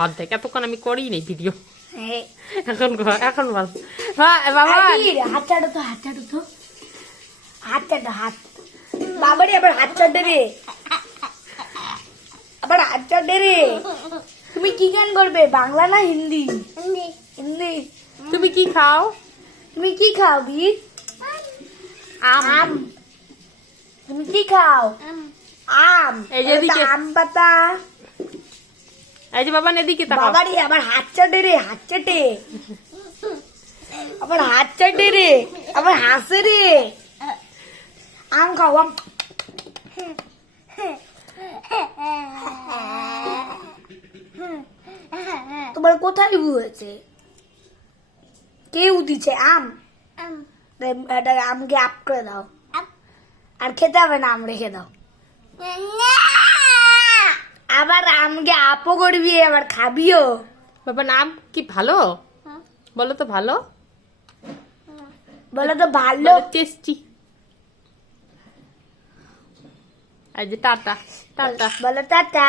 অর্ধেক এতক্ষণ আমি করিনি ভিডিও। হ্যাঁ এখন বল। হ্যাঁ বাবা হাত চাটো তো, হাত চাটো তো, হাত চাটো, হাত। বাবারে আবার হাত চাটে রে, আবার হাত চাটে রে। তুমি কি গান করবে, বাংলা না হিন্দি? হিন্দি। তুমি কি খাও? তুমি কি খাও বীর? আম। তুমি কি খাও? আম। এই যে এদিকে। আম পাতা। এই যে বাবা এদিকে তাকাও। বাবারে আবার হাত চাটে রে, হাত চাটে, আবার হাত চাটে রে, আবার হাসে রে। আম খাও, আম। তোমার কোথায় বু হয়েছে? কে উদিছে? আম। এটা আমকে আপ করে দাও, আর খেতে হবে না, আম রেখে দাও। আবার আমকে আপও করবি, আবার খাবিও। বাবা নাম কি ভালো? বলো তো ভালো। বলো তো ভালো। টেস্টি। এই যে টাটা টাটা। বলো টাটা।